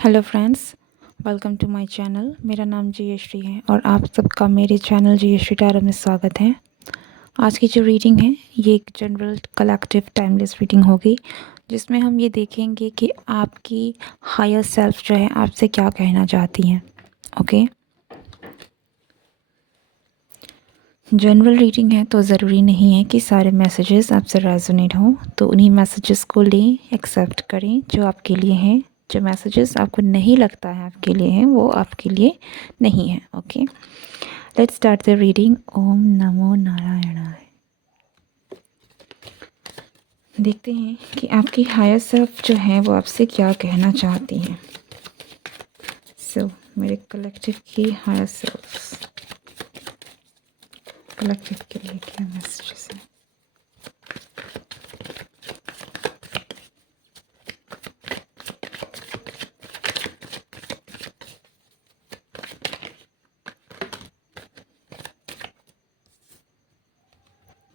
Hello friends, welcome to my channel. मेरा नाम जयश्री है और आप सबका मेरे चैनल जयश्री टैरो में स्वागत है। आज की जो रीडिंग है ये एक जनरल कलेक्टिव टाइमलेस रीडिंग होगी, जिसमें हम ये देखेंगे कि आपकी हायर सेल्फ जो है आपसे क्या कहना चाहती हैं। ओके, जनरल रीडिंग है तो ज़रूरी नहीं है कि सारे मैसेजेस आपसे रेजोनेट हों, तो उन्हीं मैसेजेस को लें, एक्सेप्ट करें जो आपके लिए हैं। जो मैसेजेस आपको नहीं लगता है आपके लिए हैं वो आपके लिए नहीं है। Okay, let's start the reading. ओम नमो नारायणाय। देखते हैं कि आपकी हायर सेल्फ जो है वो आपसे क्या कहना चाहती हैं। मेरे कलेक्टिव की हायर सेल्फ कलेक्टिव के लिए क्या मैसेजेस हैं।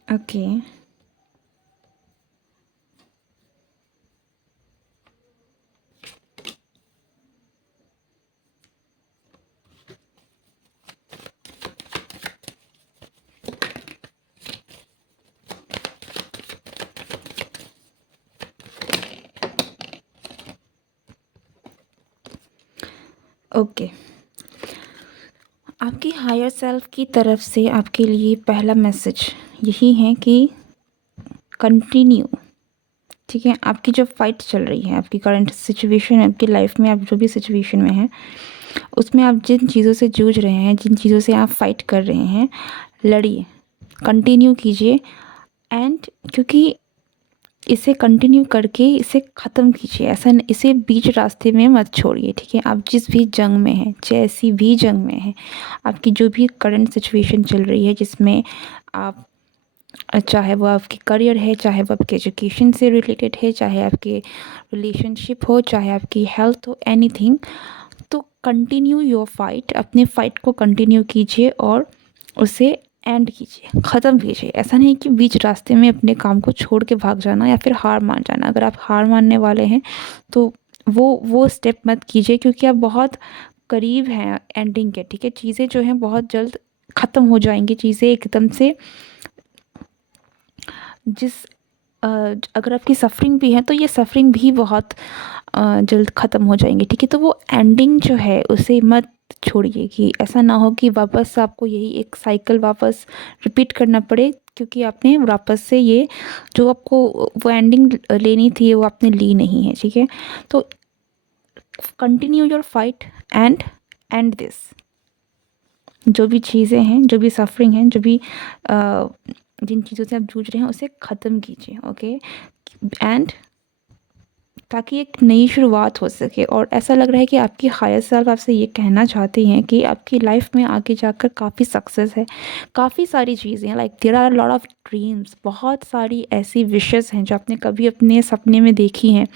ओके, ओके, आपकी हायर सेल्फ की तरफ से आपके लिए पहला मैसेज यही है कि कंटिन्यू। ठीक है, आपकी जो फाइट चल रही है, आपकी करंट सिचुएशन है, आपकी लाइफ में आप जो भी सिचुएशन में हैं उसमें आप जिन चीज़ों से जूझ रहे हैं, जिन चीज़ों से आप फाइट कर रहे हैं, लड़िए, कंटिन्यू कीजिए। एंड क्योंकि इसे कंटिन्यू करके इसे ख़त्म कीजिए, ऐसा इसे बीच रास्ते में मत छोड़िए। ठीक है, आप जिस भी जंग में हैं, जैसी भी जंग में हैं, आपकी जो भी करंट सिचुएशन चल रही है जिसमें आप, चाहे वो आपकी करियर है, चाहे वो आपके एजुकेशन से रिलेटेड है, चाहे आपके रिलेशनशिप हो, चाहे आपकी हेल्थ हो, एनीथिंग, तो कंटिन्यू योर फाइट। अपने फाइट को कंटिन्यू कीजिए और उसे एंड कीजिए, ख़त्म कीजिए। ऐसा नहीं कि बीच रास्ते में अपने काम को छोड़ के भाग जाना या फिर हार मान जाना। अगर आप हार मानने वाले हैं तो वो स्टेप मत कीजिए, क्योंकि आप बहुत करीब हैं एंडिंग के। ठीक है, चीज़ें जो हैं बहुत जल्द ख़त्म हो जाएंगी, चीज़ें एकदम से। जिस अगर आपकी सफरिंग भी है तो ये सफरिंग भी बहुत जल्द ख़त्म हो जाएंगी। ठीक है, तो वो एंडिंग जो है उसे मत छोड़िए कि ऐसा ना हो कि वापस आपको यही एक साइकिल वापस रिपीट करना पड़े, क्योंकि आपने वापस से ये जो आपको वो एंडिंग लेनी थी वो आपने ली नहीं है। ठीक है, तो continue your fight and and this. जो भी चीज़ें हैं, जो भी सफरिंग हैं, जो भी जिन चीज़ों से आप जूझ रहे हैं उसे ख़त्म कीजिए। ओके, एंड ताकि एक नई शुरुआत हो सके। और ऐसा लग रहा है कि आपकी हायर सेल्फ आपसे ये कहना चाहती हैं कि आपकी लाइफ में आगे जाकर काफ़ी सक्सेस है, काफ़ी सारी चीज़ें हैं। Like there are lot of dreams, बहुत सारी ऐसी विशेस हैं जो आपने कभी अपने सपने में देखी हैं,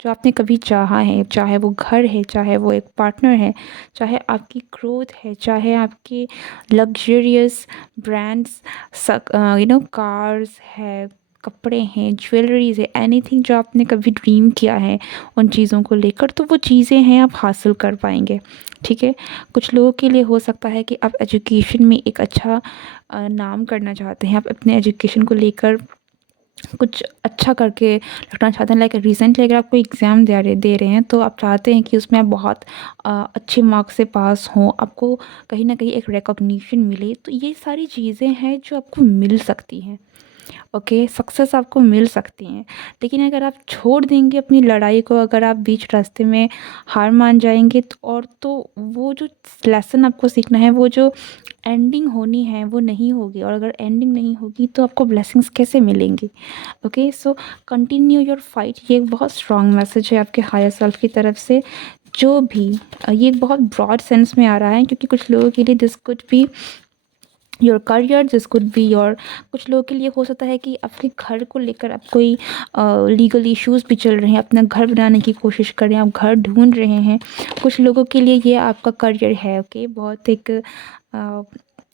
जो आपने कभी चाहा है। चाहे वो घर है, चाहे वो एक पार्टनर है, चाहे आपकी ग्रोथ है, चाहे आपके लग्जरियस ब्रांड्स, कार्स है, कपड़े हैं, ज्वेलरीज है, एनीथिंग जो आपने कभी ड्रीम किया है उन चीज़ों को लेकर, तो वो चीज़ें हैं आप हासिल कर पाएंगे। ठीक है, कुछ लोगों के लिए हो सकता है कि आप एजुकेशन में एक अच्छा नाम करना चाहते हैं, आप अपने एजुकेशन को लेकर कुछ अच्छा करके रखना चाहते हैं। लाइक रिसेंटली अगर आप कोई एग्ज़ाम दे रहे हैं तो आप चाहते हैं कि उसमें आप बहुत अच्छे मार्क्स से पास हों, आपको कहीं ना कहीं एक रिकॉग्निशन मिले। तो ये सारी चीज़ें हैं जो आपको मिल सकती हैं। ओके, सक्सेस आपको मिल सकती हैं, लेकिन अगर आप छोड़ देंगे अपनी लड़ाई को, अगर आप बीच रास्ते में हार मान जाएंगे तो वो जो लेसन आपको सीखना है, वो जो एंडिंग होनी है वो नहीं होगी। और अगर एंडिंग नहीं होगी तो आपको ब्लेसिंग्स कैसे मिलेंगी। Okay, so continue your fight, ये एक बहुत स्ट्रॉन्ग मैसेज है आपके हायर सेल्फ की तरफ से। जो भी ये एक बहुत ब्रॉड सेंस में आ रहा है, क्योंकि कुछ लोगों के लिए this could be your career, this could be your, कुछ लोगों के लिए हो सकता है कि आपके घर को लेकर आप कोई लीगल इश्यूज़ भी चल रहे हैं, अपना घर बनाने की कोशिश कर रहे हैं, आप घर ढूंढ रहे हैं। कुछ लोगों के लिए ये आपका करियर है। ओके, बहुत एक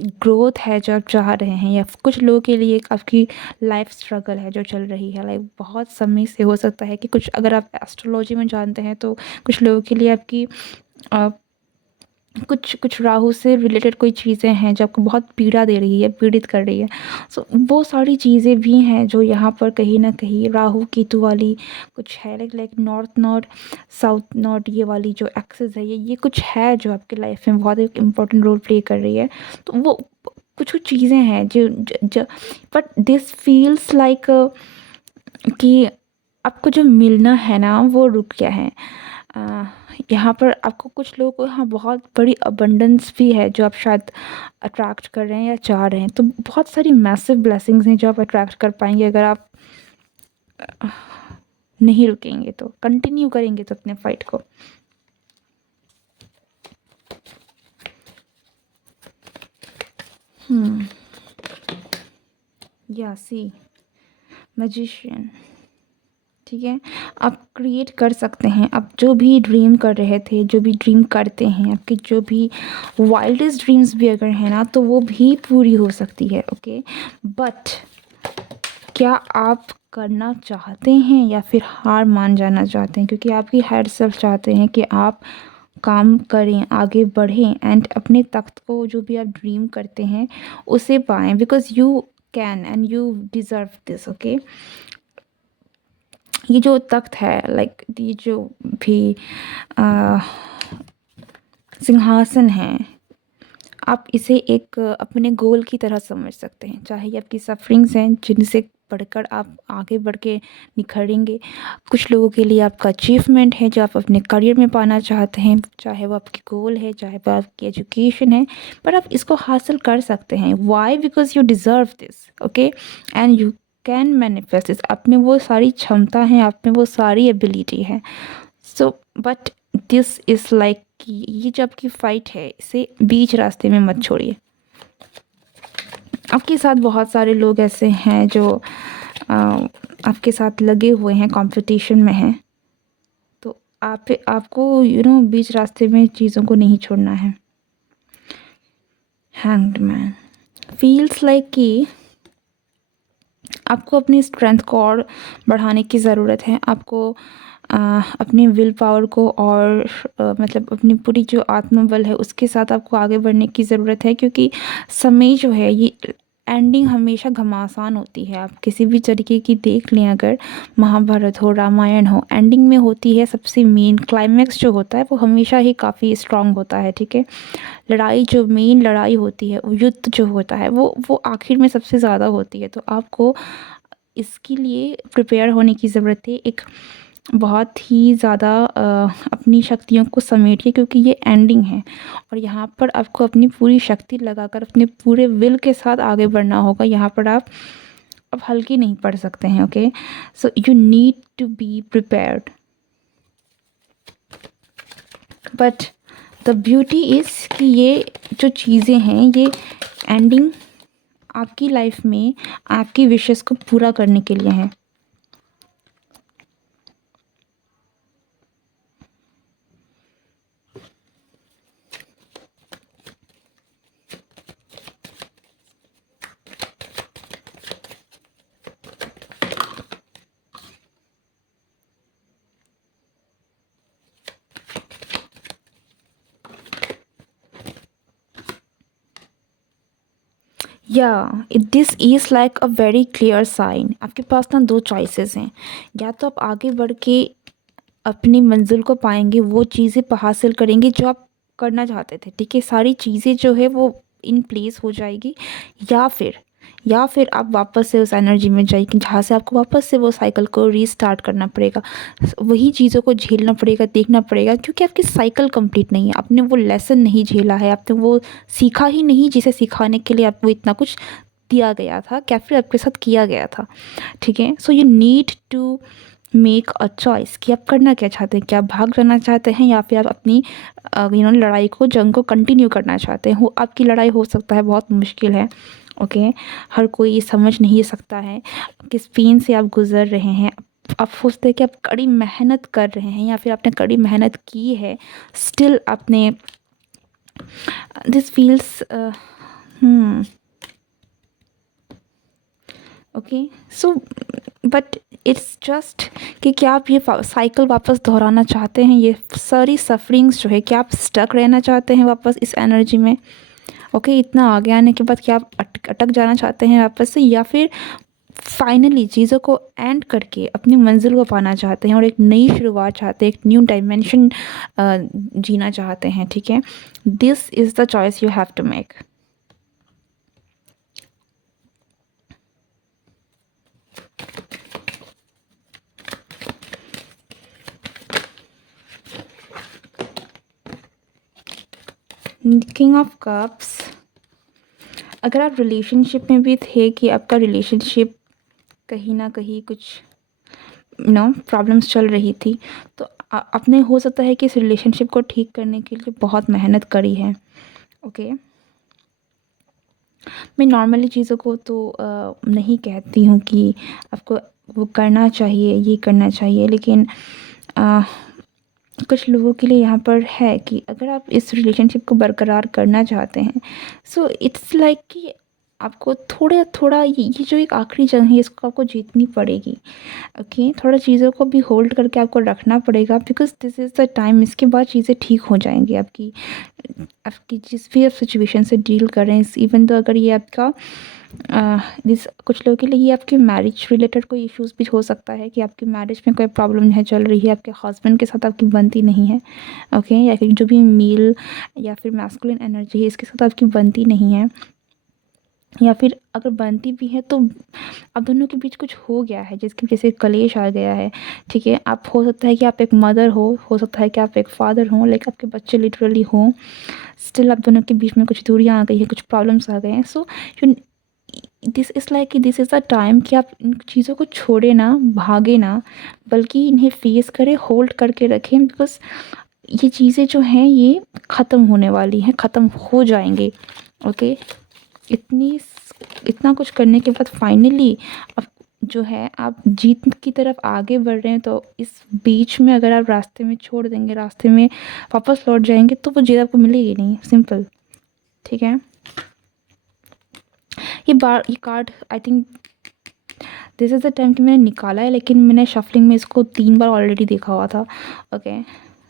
ग्रोथ है जो आप चाह रहे हैं, या कुछ लोगों के लिए एक आपकी लाइफ स्ट्रगल है जो चल रही है, लाइक बहुत समय से हो सकता है कि कुछ, अगर आप एस्ट्रोलॉजी में जानते हैं तो कुछ लोगों के लिए आपकी अ, कुछ कुछ राहु से रिलेटेड कोई चीज़ें हैं जो आपको बहुत पीड़ा दे रही है, पीड़ित कर रही है। सो वो सारी चीज़ें भी हैं जो यहाँ पर कहीं न कहीं राहु केतु वाली कुछ है, like like north north, south north, ये वाली जो एक्सिस है, ये कुछ है जो आपकी लाइफ में बहुत एक इम्पोर्टेंट रोल प्ले कर रही है। तो वो कुछ-कुछ चीज़ें हैं जो ज ज बट दिस फील्स लाइक कि आपको जो मिलना है ना वो रुक गया है। अ, यहाँ पर आपको कुछ लोगों को यहाँ बहुत बड़ी अबंडेंस भी है जो आप शायद अट्रैक्ट कर रहे हैं या चाह रहे हैं। तो बहुत सारी मैसिव ब्लेसिंग्स हैं जो आप अट्रैक्ट कर पाएँगे अगर आप नहीं रुकेंगे, तो कंटिन्यू करेंगे तो अपने फाइट को। या सी मैजिशियन, ठीक है, आप क्रिएट कर सकते हैं। आप जो भी ड्रीम कर रहे थे, जो भी ड्रीम करते हैं, आपके जो भी वाइल्डेस्ट ड्रीम्स भी अगर हैं ना, तो वो भी पूरी हो सकती है, ओके। बट क्या आप करना चाहते हैं या फिर हार मान जाना चाहते हैं? क्योंकि आपकी हायर सेल्फ चाहते हैं कि आप काम करें, आगे बढ़ें एंड अपने तख्त को, जो भी आप ड्रीम करते हैं उसे पाएँ, because you can and you deserve this, okay. ये जो तख्त है, लाइक ये जो भी अ, सिंहासन है, आप इसे एक अपने गोल की तरह समझ सकते हैं। चाहे ये आपकी सफ़रिंग्स हैं जिनसे पढ़कर आप आगे बढ़ के निखरेंगे। कुछ लोगों के लिए आपका अचीवमेंट है जो आप अपने करियर में पाना चाहते हैं, चाहे वो आपकी गोल है, चाहे वो आपकी एजुकेशन है, पर आप इसको हासिल कर सकते हैं। Why? Because you deserve this, okay, and you can manifest this. आप में वो सारी क्षमता है, आप में वो सारी एबिलिटी है। So but this is like कि ये जो आपकी फ़ाइट है, इसे बीच रास्ते में मत छोड़िए। आपके साथ बहुत सारे लोग ऐसे हैं जो अ, आपके साथ लगे हुए हैं, कंपटीशन में हैं, तो आपको बीच रास्ते में चीज़ों को नहीं छोड़ना है। हैंग्ड मैन फील्स लाइक कि आपको अपनी स्ट्रेंथ को और बढ़ाने की ज़रूरत है। आपको अपनी विल पावर को और मतलब अपनी पूरी जो आत्मबल है उसके साथ आपको आगे बढ़ने की ज़रूरत है, क्योंकि समय जो है ये एंडिंग हमेशा घमासान होती है। आप किसी भी तरीके की देख लें, अगर महाभारत हो, रामायण हो, एंडिंग में होती है सबसे मेन क्लाइमैक्स जो होता है वो हमेशा ही काफ़ी स्ट्रॉन्ग होता है, ठीक है। लड़ाई जो मेन लड़ाई होती है, युद्ध जो होता है वो आखिर में सबसे ज़्यादा होती है। तो आपको इसके लिए प्रिपेयर होने की ज़रूरत है, एक बहुत ही ज़्यादा अपनी शक्तियों को समेटिए, क्योंकि ये एंडिंग है और यहाँ पर आपको अपनी पूरी शक्ति लगाकर अपने पूरे विल के साथ आगे बढ़ना होगा। यहाँ पर आप अब हल्की नहीं पड़ सकते हैं, okay. So you need to be prepared. But the beauty is कि ये जो चीज़ें हैं ये एंडिंग आपकी लाइफ में आपकी विशेस को पूरा करने के लिए हैं। या this is like a very clear sign. आपके पास ना दो चॉइसेस हैं, या तो आप आगे बढ़ के अपनी मंजिल को पाएंगे, वो चीज़ें हासिल करेंगे जो आप करना चाहते थे, ठीक है, सारी चीज़ें जो है वो इन प्लेस हो जाएगी, या फिर आप वापस से उस एनर्जी में जाएंगे जहाँ से आपको वापस से वो साइकिल को रीस्टार्ट करना पड़ेगा, वही चीज़ों को झेलना पड़ेगा, देखना पड़ेगा, क्योंकि आपकी साइकिल कंप्लीट नहीं है। आपने वो लेसन नहीं झेला है, आपने वो सीखा ही नहीं जिसे सिखाने के लिए आपको इतना कुछ दिया गया था, क्या फिर आपके साथ किया गया था, ठीक है। So you need to make a choice कि आप करना क्या चाहते हैं। क्या आप भाग जाना चाहते हैं या फिर आप अपनी लड़ाई को, जंग को कंटिन्यू करना चाहते हैं। हो आपकी लड़ाई हो सकता है बहुत मुश्किल है, ओके, हर कोई ये समझ नहीं सकता है किस पेन से आप गुज़र रहे हैं। आप सोचते हैं कि आप कड़ी मेहनत कर रहे हैं या फिर आपने कड़ी मेहनत की है, स्टिल आपने this feels okay. So but it's just कि क्या आप ये साइकिल वापस दोहराना चाहते हैं, ये सारी सफरिंग्स जो है, क्या आप स्टक रहना चाहते हैं वापस इस एनर्जी में? ओके, इतना आगे आने के बाद क्या आप अटक जाना चाहते हैं वापस से, या फिर फाइनली चीज़ों को एंड करके अपनी मंजिल को पाना चाहते हैं और एक नई शुरुआत चाहते हैं, एक न्यू डायमेंशन जीना चाहते हैं? ठीक है, this is the choice you have to make. King of cups, अगर आप रिलेशनशिप में भी थे कि आपका रिलेशनशिप कहीं ना कहीं कुछ प्रॉब्लम्स चल रही थी, तो आपने हो सकता है कि इस रिलेशनशिप को ठीक करने के लिए बहुत मेहनत करी है। ओके, मैं नॉर्मली चीज़ों को तो नहीं कहती हूँ कि आपको वो करना चाहिए, ये करना चाहिए, लेकिन कुछ लोगों के लिए यहाँ पर है कि अगर आप इस रिलेशनशिप को बरकरार करना चाहते हैं, सो इट्स लाइक कि आपको थोड़ा थोड़ा ये जो एक आखिरी जंग है, इसको आपको जीतनी पड़ेगी। ओके, थोड़ा चीज़ों को भी होल्ड करके आपको रखना पड़ेगा, because this is the time. इसके बाद चीज़ें ठीक हो जाएंगी आपकी आपकी जिस भी आप सिचुएशन से डील कर रहे हैं। इवन तो अगर ये आपका दिस कुछ लोगों के लिए ये आपके मैरिज रिलेटेड कोई इश्यूज़ भी हो सकता है कि आपकी मैरिज में कोई प्रॉब्लम है चल रही है, आपके हस्बैंड के साथ आपकी बनती नहीं है। ओके, या फिर जो भी मेल या फिर मैस्कुलिन एनर्जी है, इसके साथ आपकी बनती नहीं है, या फिर अगर बनती भी है तो आप दोनों के बीच कुछ हो गया है जिसकी वजह से कलेश आ गया है। ठीक है, आप हो सकता है कि आप एक मदर हो सकता है कि आप एक फादर हो, लाइक आपके बच्चे लिटरली हों, स्टिल आप दोनों के बीच में कुछ दूरियां आ गई है, कुछ प्रॉब्लम्स आ गए हैं। सो दिस इज़ लाइक कि दिस इज़ द टाइम कि आप इन चीज़ों को छोड़े ना, भागे ना, बल्कि इन्हें फेस करें, होल्ड करके रखें, बिकॉज ये चीज़ें जो हैं ये ख़त्म होने वाली हैं, ख़त्म हो जाएंगे। ओके, इतना कुछ करने के बाद फाइनली अब जो है आप जीत की तरफ आगे बढ़ रहे हैं, तो इस बीच में अगर आप रास्ते में छोड़ देंगे, रास्ते में वापस लौट जाएंगे, तो वो जीत आपको मिलेगी नहीं, सिंपल। ठीक है, ये card I think this is the time कि मैंने निकाला है, लेकिन मैंने शफलिंग में इसको 3 बार ऑलरेडी देखा हुआ था। ओके,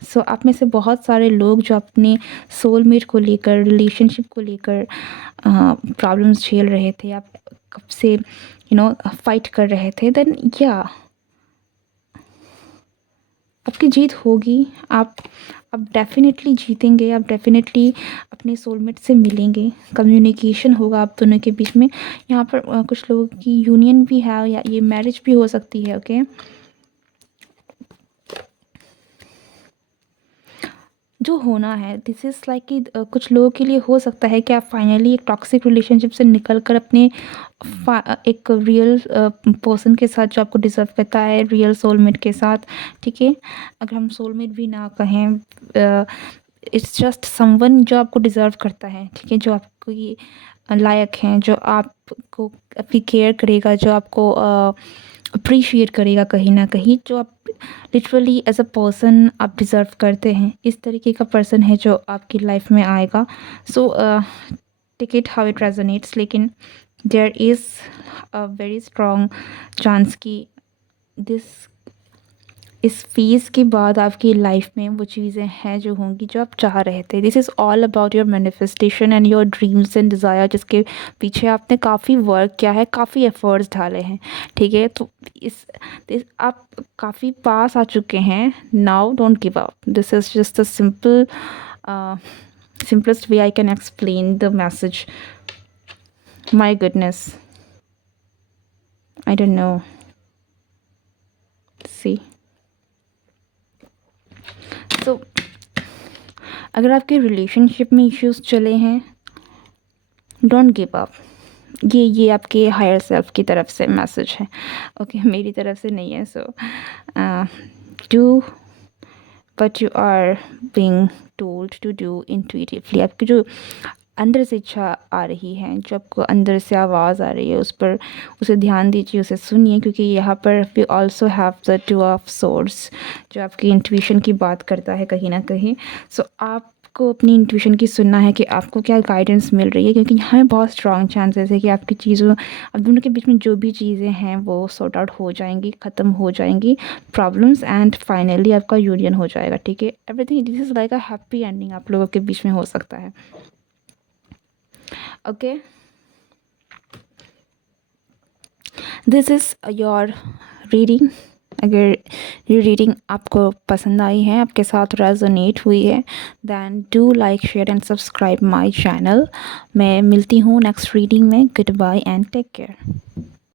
सो आप में से बहुत सारे लोग जो अपने सोलमेट को लेकर, रिलेशनशिप को लेकर प्रॉब्लम्स झेल रहे थे, आप कब से फाइट कर रहे थे, देन या आपकी जीत होगी। आप डेफिनेटली जीतेंगे, आप डेफिनेटली अपने सोलमेट से मिलेंगे, कम्युनिकेशन होगा आप दोनों के बीच में। यहाँ पर कुछ लोगों की यूनियन भी है, या ये मैरिज भी हो सकती है। ओके, जो होना है दिस इज़ लाइक कि कुछ लोगों के लिए हो सकता है कि आप फाइनली एक टॉक्सिक रिलेशनशिप से निकल कर अपने एक रियल पर्सन के साथ जो आपको डिज़र्व करता है, रियल सोलमेट के साथ। ठीक है, अगर हम सोलमेट भी ना कहें, इट्स जस्ट समवन जो आपको डिज़र्व करता है। ठीक है, जो आपको ये लायक हैं, जो आपको आपकी केयर करेगा, जो आपको अप्रिशिएट करेगा कहीं ना कहीं, जो आप लिटरली एज अ पर्सन आप डिज़र्व करते हैं, इस तरीके का पर्सन है जो आपकी लाइफ में आएगा। So take it how it resonates, लेकिन there is a very strong chance कि इस फेज़ के बाद आपकी लाइफ में वो चीज़ें हैं जो होंगी जो आप चाह रहे थे। This is all about your manifestation and your dreams and desire, जिसके पीछे आपने काफ़ी वर्क किया है, काफ़ी एफर्ट्स डाले हैं। ठीक है, तो इस आप काफ़ी पास आ चुके हैं। Now don't give up. This is just a simplest way I can explain the message. My goodness, I don't know. See, so अगर आपके रिलेशनशिप में इश्यूज चले हैं, डोंट गिव अप। ये आपके हायर सेल्फ की तरफ से मैसेज है। ओके, मेरी तरफ से नहीं है। So do but you are being told to do intuitively. आपकी जो अंदर से इच्छा आ रही है, जो आपको अंदर से आवाज़ आ रही है, उसे ध्यान दीजिए, उसे सुनिए, क्योंकि यहाँ पर we also have the 2 of swords जो आपकी इंट्यूशन की बात करता है कहीं ना कहीं। सो आप आपको अपनी इंट्यूशन की सुनना है कि आपको क्या गाइडेंस मिल रही है, क्योंकि यहाँ पे बहुत स्ट्रॉन्ग चांसेस है कि आपकी चीज़ों, आप दोनों के बीच में जो भी चीज़ें हैं वो सॉर्ट आउट हो जाएंगी, ख़त्म हो जाएंगी प्रॉब्लम्स, एंड फाइनली आपका यूनियन हो जाएगा, ठीक है। Everything this is like a happy ending आप लोगों के बीच में हो सकता है। Okay, this is your reading. अगर ये रीडिंग आपको पसंद आई है, आपके साथ रेजोनेट हुई है, then do like, share and subscribe my channel. मैं मिलती हूँ नेक्स्ट रीडिंग में। Good bye and take care.